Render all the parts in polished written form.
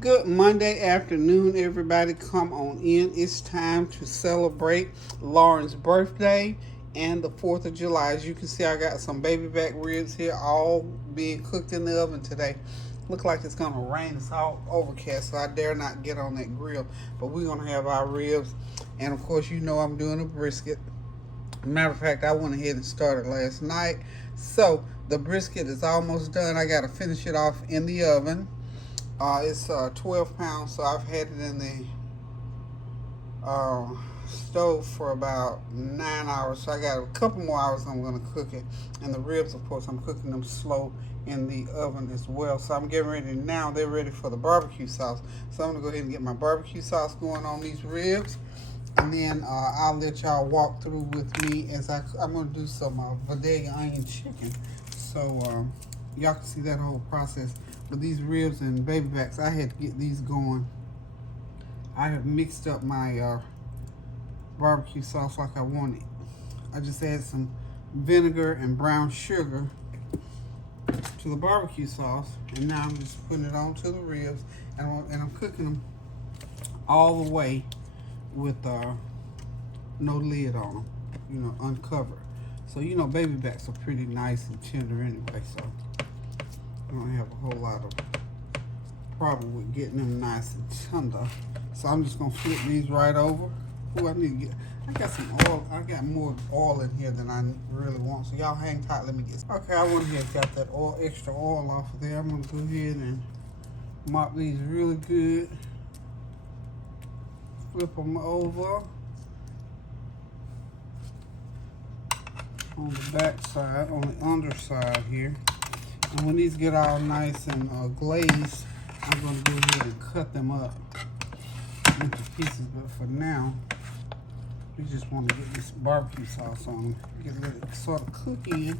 Good Monday afternoon, everybody. Come on in. It's time to celebrate Lauren's birthday and the 4th of July. As you can see, I got some baby back ribs here, all being cooked in the oven today. Look like it's gonna rain. It's all overcast, so I dare not get on that grill. But we're gonna have our ribs, and of course, you know I'm doing a brisket. Matter of fact, I went ahead and started last night, so the brisket is almost done. I gotta finish it off in the oven. It's 12 pounds, so I've had it in the stove for about 9 hours. So I got a couple more hours I'm going to cook it. And the ribs, of course, I'm cooking them slow in the oven as well. So I'm getting ready now. They're ready for the barbecue sauce. So I'm going to go ahead and get my barbecue sauce going on these ribs. And then I'll let y'all walk through with me as I'm going to do some Vadilia Onion Chicken. So y'all can see that whole process. But these ribs and baby backs, I had to get these going. I have mixed up my barbecue sauce like I wanted. I just added some vinegar and brown sugar to the barbecue sauce, and now I'm just putting it onto the ribs, and I'm cooking them all the way with no lid on them, uncovered. So baby backs are pretty nice and tender anyway, so I don't have a whole lot of problem with getting them nice and tender. So I'm just gonna flip these right over. Ooh, I got some oil. I got more oil in here than I really want. So y'all hang tight, let me get. Okay, I went ahead and got that extra oil off of there. I'm gonna go ahead and mop these really good. Flip them over on the back side, on the underside here. And when these get all nice and glazed, I'm going to go ahead and cut them up into pieces. But for now, we just want to get this barbecue sauce on them. Get it sort of cooking.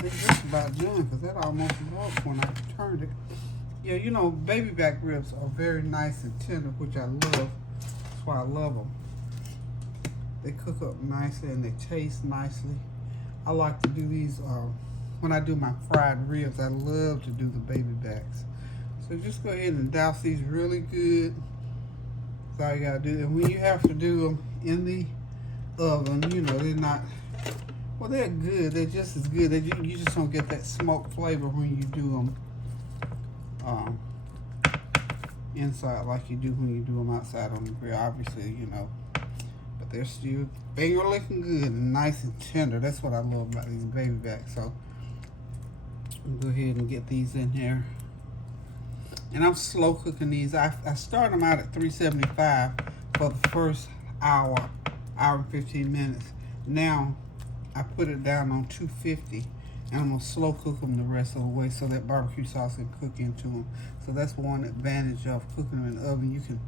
They're just about done because that almost broke when I turned it. Yeah, baby back ribs are very nice and tender, which I love. That's why I love them. They cook up nicely and they taste nicely. I like to do these when I do my fried ribs. I love to do the baby backs. So just go ahead and douse these really good. That's all you gotta do. And when you have to do them in the oven, they're not, well, they're good. They're just as good. You just don't get that smoke flavor when you do them inside like you do when you do them outside on the grill. Obviously, but they're still finger looking good and nice and tender. That's what I love about these baby backs. So go ahead and get these in here. And I'm slow cooking these. I start them out at 375 for the first hour and 15 minutes. Now I put it down on 250, and I'm gonna slow cook them the rest of the way so that barbecue sauce can cook into them. So that's one advantage of cooking them in the oven. You can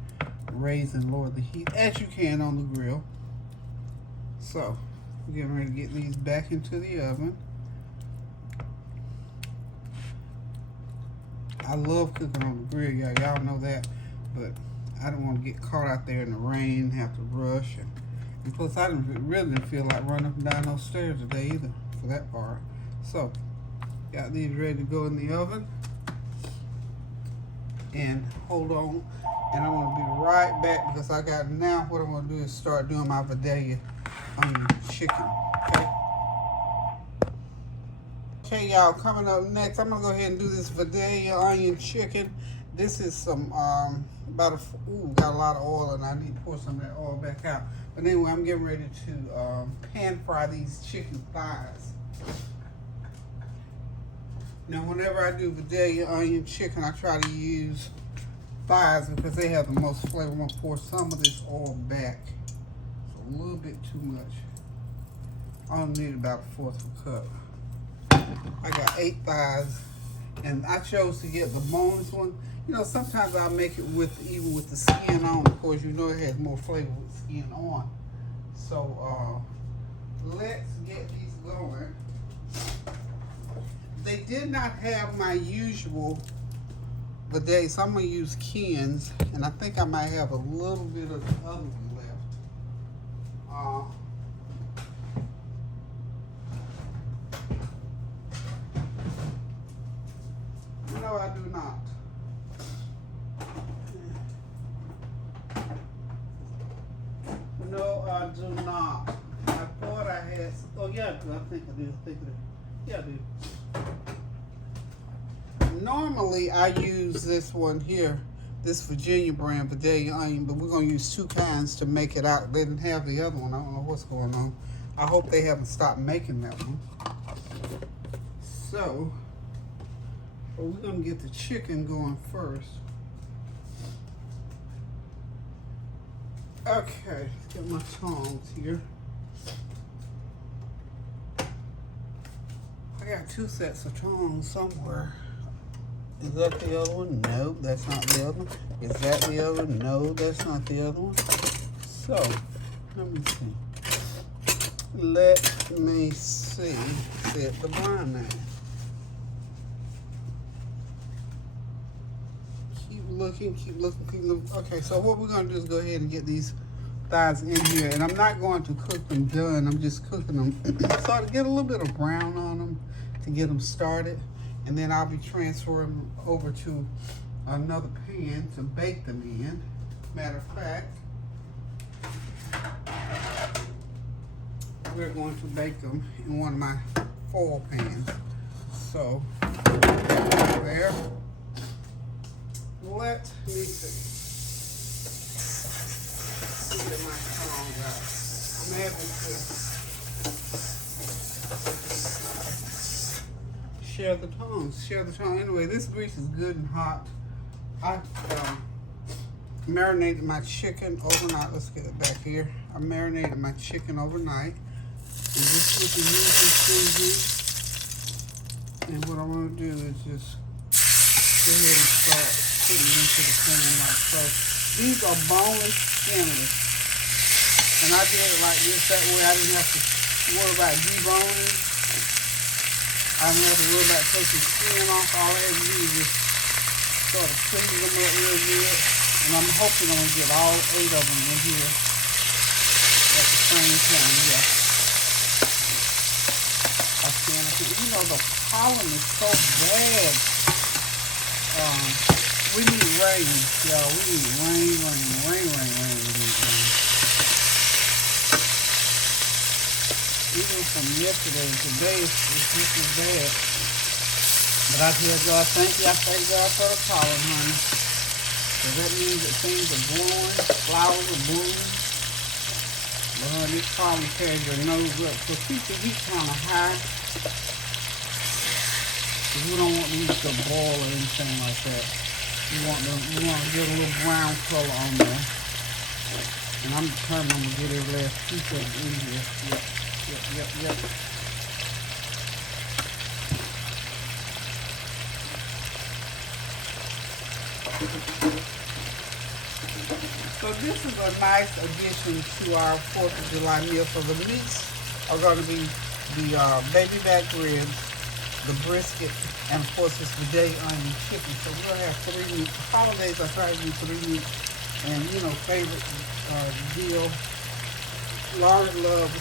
raise and lower the heat as you can on the grill. So we're getting ready to get these back into the oven. I love cooking on the grill, y'all know that, but I don't want to get caught out there in the rain, have to rush, and plus I really didn't feel like running up and down those stairs today either, for that part. So got these ready to go in the oven, and hold on, and I'm gonna be right back because now what I'm gonna do is start doing my Vadilia Onion Chicken. Okay, y'all, coming up next, I'm gonna go ahead and do this Vadilia Onion Chicken. This is some got a lot of oil, and I need to pour some of that oil back out. But anyway, I'm getting ready to pan fry these chicken thighs. Now, whenever I do Vadilia Onion Chicken, I try to use thighs because they have the most flavor. I'm gonna pour some of this oil back. It's a little bit too much. I only need about 1/4 of a cup. I got 8 thighs, and I chose to get the boneless one. Sometimes I'll make it even with the skin on. Of course, it has more flavor with skin on. So let's get these going. They did not have my usual Vadilia, so I'm gonna use Ken's, and I think I might have a little bit of the other one left. No, I do not. yeah, I think I do. Yeah, I do. Normally, I use this one here, this Virginia brand Vadilia Onion, but we're going to use two kinds to make it out. They didn't have the other one. I don't know what's going on. I hope they haven't stopped making that one. So, we're going to get the chicken going first. Okay, let's get my tongs here. I got two sets of tongs somewhere. Is that the other one? Nope, that's not the other one. Is that the other one? No, that's not the other one. So, let me see. Let me see. Set the blind now. Keep looking, keep looking, keep looking. Okay, so what we're going to do is go ahead and get these thighs in here. And I'm not going to cook them done. I'm just cooking them. So to get a little bit of brown on them to get them started. And then I'll be transferring them over to another pan to bake them in. Matter of fact, we're going to bake them in one of my foil pans. So, there. Let me see. Get my tongs out. I'm having to share the tongs. Anyway, this grease is good and hot. I marinated my chicken overnight. Let's get it back here. I marinated my chicken overnight. And just with the usual seasoning. And what I'm going to do is just go ahead and start putting it into the pan like so. These are boneless, skinless. And I did it like this. That way I didn't have to worry about deboning. I didn't have to worry about taking skin off. All I had to do is just sort of clean them up real good. And I'm hoping I'm going to get all 8 of them in here at the same time. Yeah. You know, the pollen is so bad. We need rain, y'all. We need rain. We need rain. Even from yesterday, today is just as bad. But I tell God, thank you. I thank God for the pollen, honey. Because that means that things are growing, flowers are blooming. But honey, this pollen carries your nose up. So keep the heat kind of high. We don't want these to boil or anything like that. We want to get a little brown color on there. And I'm determined I'm going to get every last piece of it in here. Yep. So this is a nice addition to our 4th of July meal. So the meats are going to be the baby back ribs, the brisket, and of course this Birthday Onion Chicken. So we'll have 3 meats. For holidays I try to do 3 meats. And you know, favorite deal, Lauren loves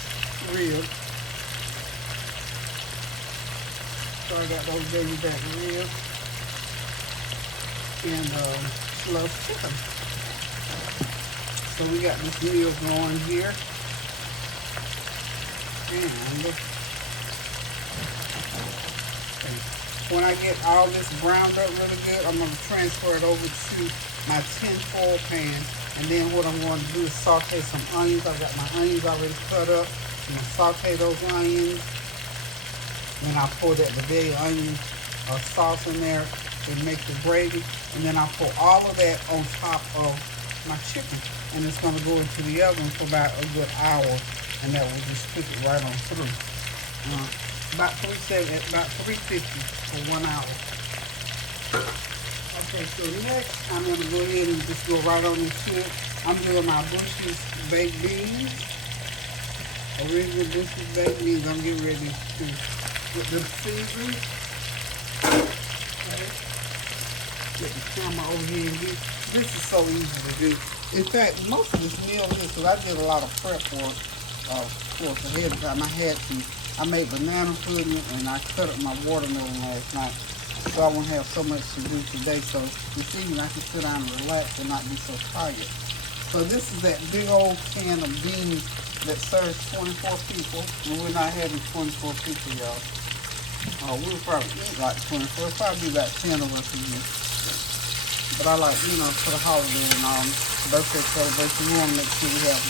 ribs. So I got those baby back ribs. And she loves chicken. So we got this meal going here. And when I get all this browned up really good, I'm going to transfer it over to my tin foil pan. And then what I'm going to do is saute some onions. I've got my onions already cut up. I'm going to saute those onions. Then I'll pour that Vadilia onion sauce in there and make the gravy. And then I'll pour all of that on top of my chicken. And it's going to go into the oven for about a good hour. And that will just cook it right on through. About 350 for 1 hour. Okay, so next I'm going to go ahead and just go right on into it. I'm doing my Bush's baked beans. Original Bush's baked beans. I'm getting ready to put them seasoned. Okay. Get the camera over here and do. This is so easy to do. In fact, most of this meal here, because I did a lot of prep work, of course, ahead of time. I made banana pudding and I cut up my watermelon last night. So I won't have so much to do today. So this evening I can sit down and relax and not be so tired. So this is that big old can of beans that serves 24 people. And we're not having 24 people, y'all. We'll probably eat like 24. It'll probably be about 10 of us a year. But I like, for the holiday and birthday celebration, we want to make sure we have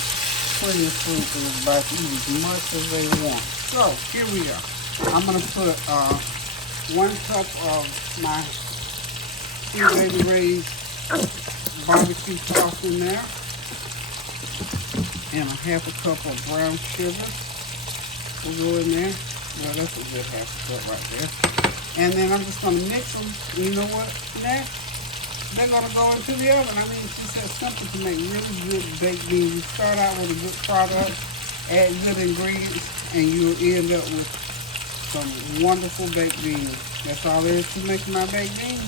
plenty of food for everybody to eat as much as they want. So, here we are. I'm going to put 1 cup of my Sweet Baby Ray's barbecue sauce in there. And a half a cup of brown sugar will go in there. Well, that's a good half a cup right there. And then I'm just going to mix them. And you know what? Next, they're going to go into the oven. I mean, it's just that simple to make really good baked beans. You start out with a good product, add good ingredients, and you'll end up with some wonderful baked beans. That's all there is to making my baked beans.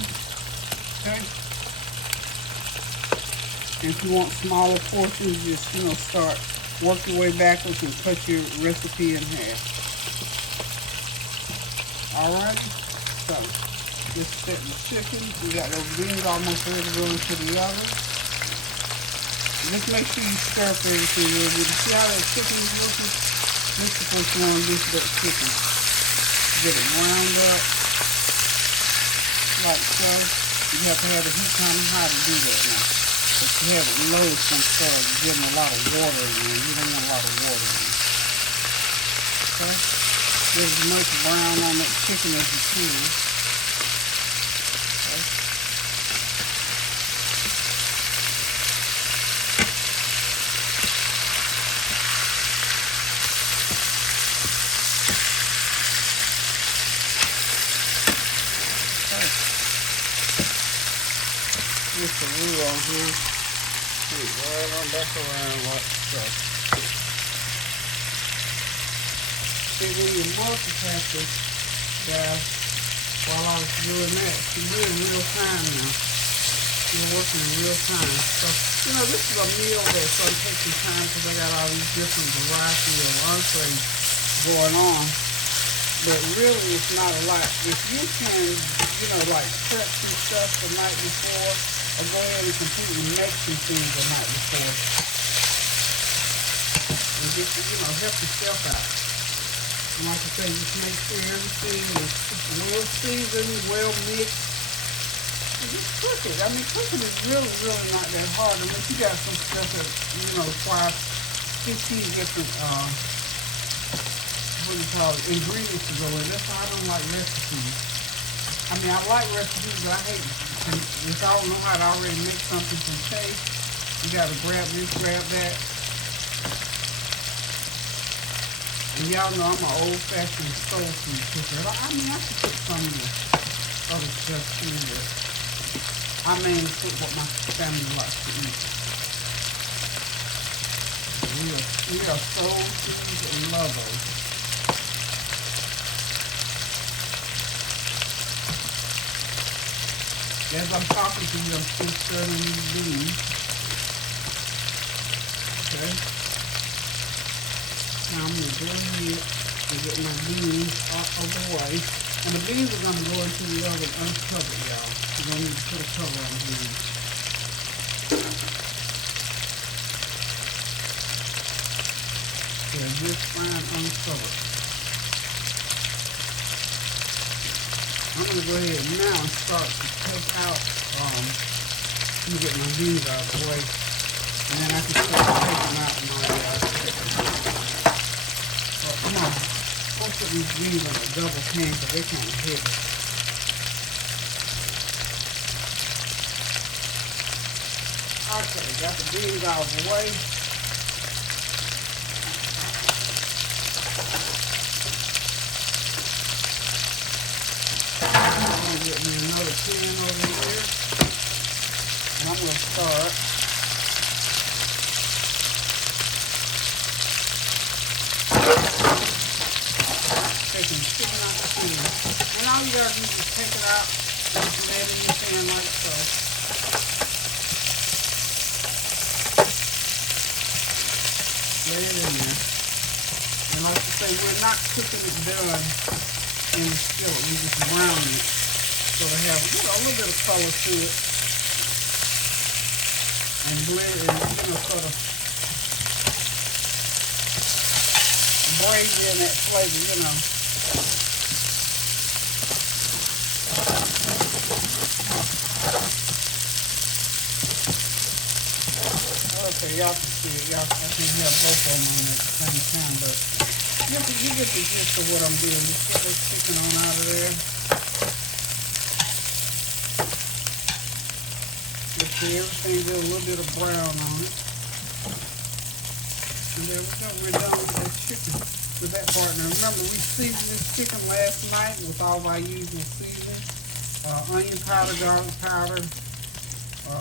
Okay? And if you want smaller portions, just, start, work your way backwards and cut your recipe in half. Alright? So, just set the chicken. We got those beans almost ready to go into the oven. Just make sure you stir for everything real good. See how that chicken is looking? This is what you want to do for that chicken. Get it browned up like so. You have to have the heat kind of high to do that now. If you have it low, it's going to start getting a lot of water in there. You don't want a lot of water in there. Okay? Get as much brown on that chicken as you can. Okay? Just a roux on here. Right on back around like so. See, when you multitask this, guys, while I was doing that, you're doing real time now. You're working in real time. So, this is a meal that's going to take some time because I got all these different variety of entrees going on. But really, it's not a lot. If you can, like prep some stuff the night before, or go ahead and completely make some things the night before, and just, help yourself out. And like I say, just make sure everything is well seasoned, well mixed, and just cook it. I mean, cooking is really, really not that hard. I mean, you got some stuff that, requires 15 different, ingredients to go in. That's why I don't like recipes. I mean, I like recipes, but I hate it. If I don't know how to already make something from taste, you got to grab this, grab that. And y'all know I'm an old-fashioned soul food cooker. I mean, I can cook some of the other stuff too, but I mainly cook what my family likes to eat. We are soul foods and lovers. As I'm talking to you, I'm still stirring these beans. Okay. Now I'm going to go ahead and get my beans out of the way. And the beans are going to go into the oven uncovered, y'all. You're going to need to put a cover on the beans. They're just fine uncovered. I'm going to go ahead now and start to take out, let me get my beans out of the way, and then I can start taking out my, come on, I'll put these beans on a double pan because they're kind of heavy. Okay, got the beans out of the way. Get me another pan over here, and I'm going to start taking the chicken out the pan. And all you got to do is take it out and just lay it in your pan like so. Lay it in there. And like I say, we're not cooking it done in the skillet, we just brown it. So to have a little bit of color to it, and blend it, sort of gravy and that flavor, you know. Okay, y'all can see it. Y'all, I can't have both of them on at the same time, but you get the gist of what I'm doing. Just put this chicken on out of there. Let's see, everything get a little bit of brown on it. And there we go. We're done with that chicken, with that part. Now remember, we seasoned this chicken last night with all of our usual seasoning. Onion powder, garlic powder.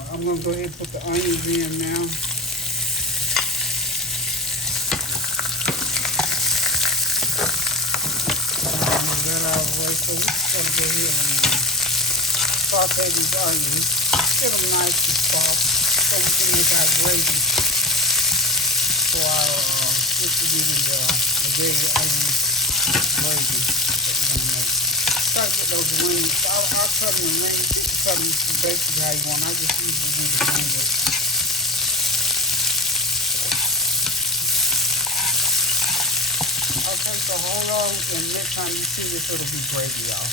I'm going to go ahead and put the onions in now. Move that out of the way. So we're just going to go ahead and saute these onions. Get them nice and soft so we can make our gravy for our, this will be the Vadilia Onion gravy that we're going to make. Try to get those wings. I'll cut them in rings. You can cut them basically how you want. I just usually do the wings. Okay, so hold on, and next time you see this, it'll be gravy, y'all.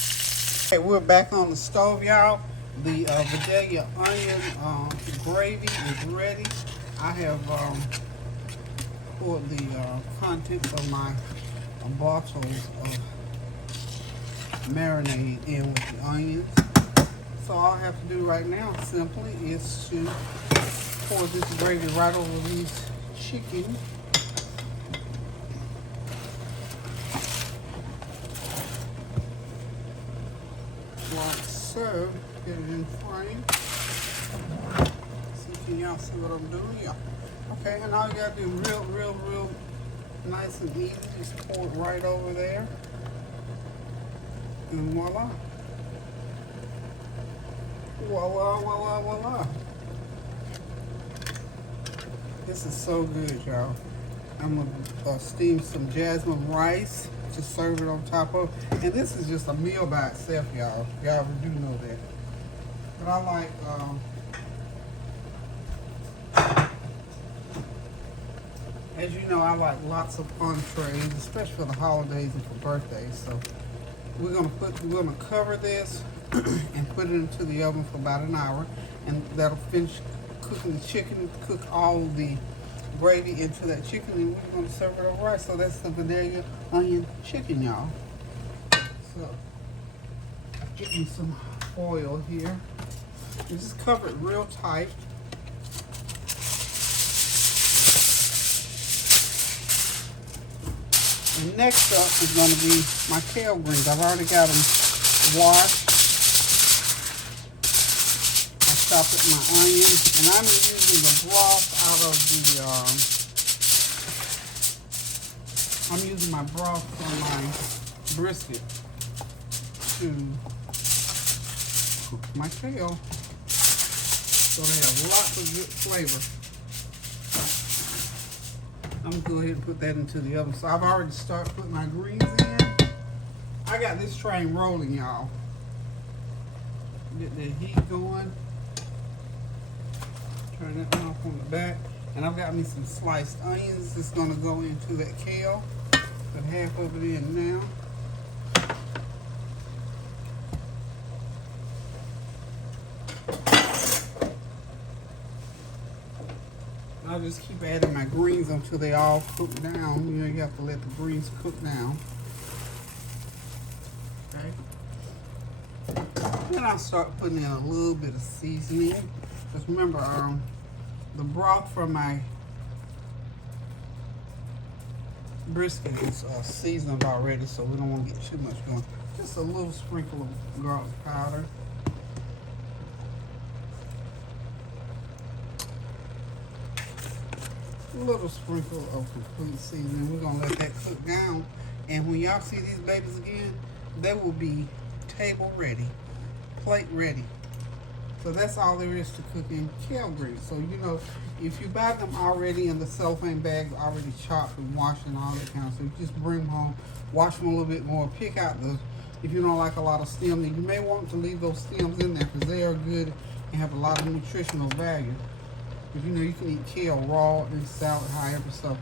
Okay, we're back on the stove, y'all. The Vadilia Onion gravy is ready. I have poured the contents of my bottles of marinade in with the onions. So all I have to do right now simply is to pour this gravy right over these chicken. Like so. Get it in frame. See, can y'all see what I'm doing? Yeah. Okay, and all you gotta do real nice and easy. Just pour it right over there. And voila. Voila. This is so good, y'all. I'm gonna steam some Jasmin Rice to serve it on top of. And this is just a meal by itself, y'all. Y'all do know that. But I like, as you know, I like lots of entrees, especially for the holidays and for birthdays. So we're gonna cover this and put it into the oven for about an hour, and that'll finish cooking the chicken, cook all the gravy into that chicken, and we're gonna serve it over rice. So that's the Vadilia Onion Chicken, y'all. So get me some foil here. Just cover it real tight. And next up is going to be my kale greens. I've already got them washed. I chopped up my onions, and I'm using the broth out of the, I'm using my broth from my brisket to cook my kale. So they have lots of good flavor. I'm gonna go ahead and put that into the oven. So I've already started putting my greens in. I got this train rolling, y'all. Get the heat going. Turn that one off on the back. And I've got me some sliced onions that's gonna go into that kale. Put half of it in now. I'll just keep adding my greens until they all cook down. You know, you have to let the greens cook down. Okay. Then I'll start putting in a little bit of seasoning. Just remember, the broth from my brisket is seasoned already, so we don't want to get too much going. Just a little sprinkle of garlic powder. A little sprinkle of complete seasoning. We're gonna let that cook down, and when y'all see these babies again, they will be table ready, plate ready. So that's all there is to cooking kale greens. So you know, if you buy them already in the cellophane bags, already chopped and washed and all that kind of stuff, you just bring them home, wash them a little bit more, pick out the, if you don't like a lot of stem, then you may want to leave those stems in there because they are good and have a lot of nutritional value. Because you know, you can eat kale raw and salad, however. So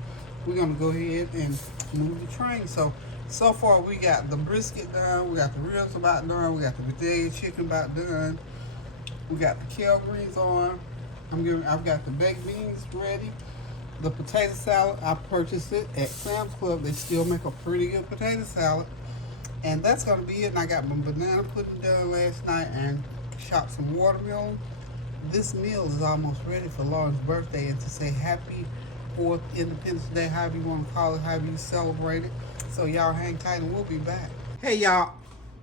we're gonna go ahead and move the train. So far we got the brisket done, we got the ribs about done, we got the Vadilia chicken about done, we got the kale greens on. I've got the baked beans ready. The potato salad, I purchased it at Sam's Club. They still make a pretty good potato salad. And that's gonna be it. And I got my banana pudding done last night and chopped some watermelon. This meal is almost ready for Lauren's birthday, and to say happy 4th Independence Day, however you want to call it, however you celebrate it. So y'all hang tight and we'll be back. Hey y'all,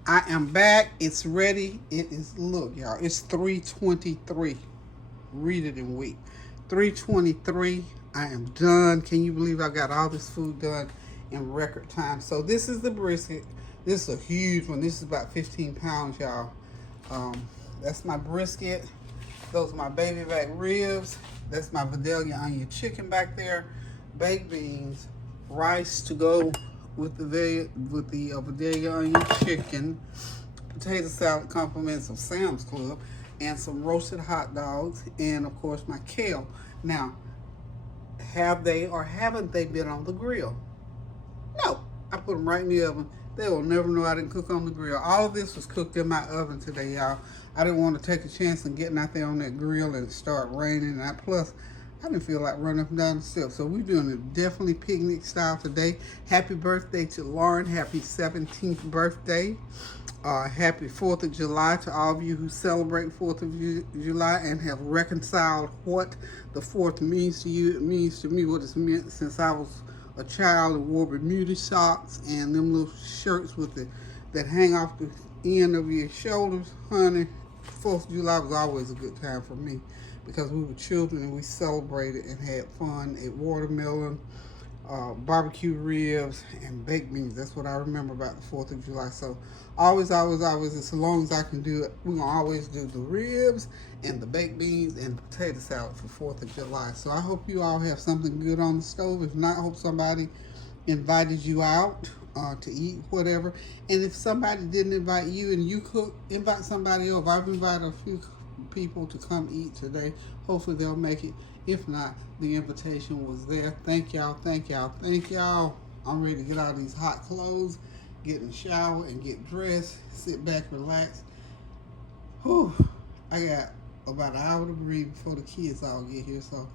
I am back. It's ready. It is, look y'all, it's 3:23. Read it and wait. 3:23. I am done. Can you believe I got all this food done in record time? So this is the brisket. This is a huge one. This is about 15 pounds, y'all. That's my brisket. Those are my baby back ribs. That's my Vadilia Onion Chicken back there. Baked beans, rice to go with the Vadilia Onion Chicken. Potato salad compliments of Sam's Club. And some roasted hot dogs. And of course my kale. Now, have they or haven't they been on the grill? No. I put them right in the oven. They will never know I didn't cook on the grill. All of this was cooked in my oven today, y'all. I didn't want to take a chance and getting out there on that grill and it start raining. And plus, I didn't feel like running up and down the steps. So we're doing it definitely picnic style today. Happy birthday to Lauren. Happy 17th birthday. Happy 4th of July to all of you who celebrate 4th of July and have reconciled what the 4th means to you. It means to me what it's meant since I was a child and wore Bermuda socks and them little shirts with that hang off the end of your shoulders. Honey, 4th of July was always a good time for me because we were children and we celebrated and had fun, ate watermelon, barbecue ribs, and baked beans. That's what I remember about the 4th of July. So always, as long as I can do it, we're going to always do the ribs and the baked beans and the potato salad for 4th of July. So I hope you all have something good on the stove. If not, I hope somebody invited you out to eat, whatever. And if somebody didn't invite you and you cook, invite somebody else. I've invited a few people to come eat today. Hopefully they'll make it. If not, the invitation was there. Thank y'all, thank y'all, thank y'all. I'm ready to get out of these hot clothes, get in the shower and get dressed, sit back, relax. Whew, I got about an hour to breathe before the kids all get here. So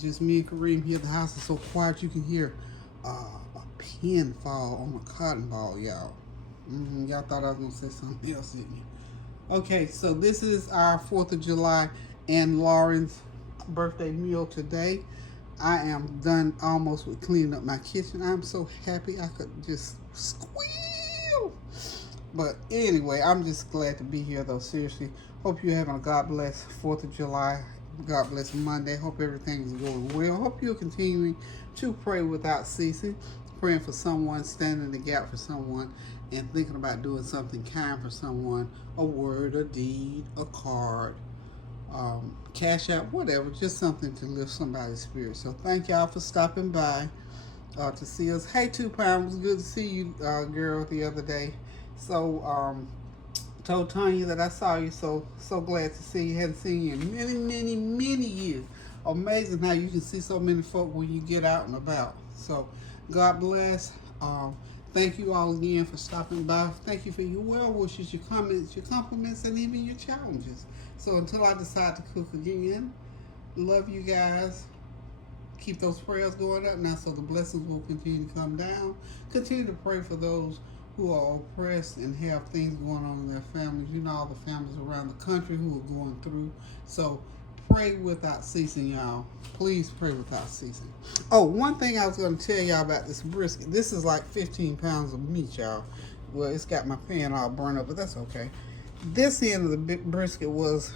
just me and Kareem here. The house is so quiet you can hear a pin fall on a cotton ball, y'all. Y'all thought I was going to say something else, didn't you? Okay, so this is our 4th of July and Lauren's birthday meal today. I am done almost with cleaning up my kitchen. I'm so happy I could just squeal. But anyway, I'm just glad to be here though, seriously. Hope you're having a God bless 4th of July. God bless Monday. Hope everything is going well. Hope you're continuing to pray without ceasing. Praying for someone, standing in the gap for someone, and thinking about doing something kind for someone. A word, a deed, a card, cash out, whatever, just something to lift somebody's spirit. So thank y'all for stopping by to see us. Hey, 2 Pound, it was good to see you, girl, the other day. So told Tanya that I saw you, so glad to see you. Hadn't seen you in many years. Amazing how you can see so many folk when you get out and about. So God bless. Thank you all again for stopping by. Thank you for your well wishes, your comments, your compliments, and even your challenges. So until I decide to cook again, love you guys. Keep those prayers going up now so the blessings will continue to come down. Continue to pray for those who are oppressed and have things going on in their families. You know, all the families around the country who are going through. So pray without ceasing, y'all. Please pray without ceasing. Oh, one thing I was going to tell y'all about this brisket. This is like 15 pounds of meat, y'all. Well, it's got my pan all burned up, but that's okay. This end of the brisket was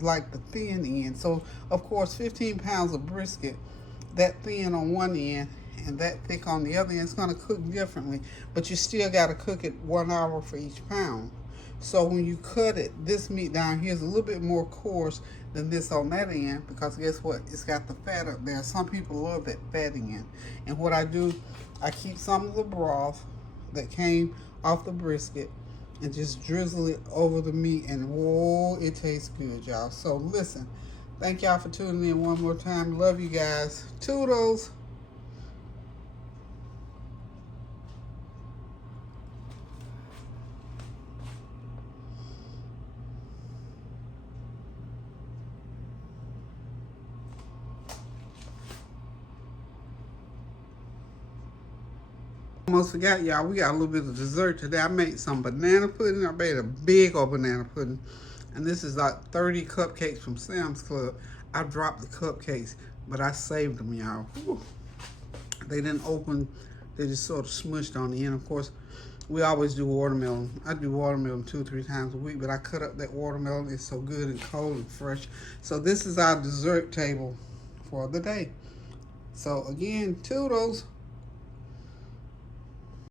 like the thin end. So, of course, 15 pounds of brisket, that thin on one end and that thick on the other end, it's going to cook differently. But you still got to cook it 1 hour for each pound. So when you cut it, this meat down here is a little bit more coarse than this on that end, because guess what? It's got the fat up there. Some people love that fatty end. And what I do, I keep some of the broth that came off the brisket and just drizzle it over the meat, and whoa, it tastes good, y'all. So listen, thank y'all for tuning in one more time. Love you guys. Toodles. Almost forgot, y'all, we got a little bit of dessert today. I made some banana pudding. I made a big old banana pudding. And this is like 30 cupcakes from Sam's Club. I dropped the cupcakes, but I saved them, y'all. They didn't open. They just sort of smushed on the end. Of course, we always do watermelon. I do watermelon 2 or 3 times a week, but I cut up that watermelon. It's so good and cold and fresh. So this is our dessert table for the day. So again, toodles.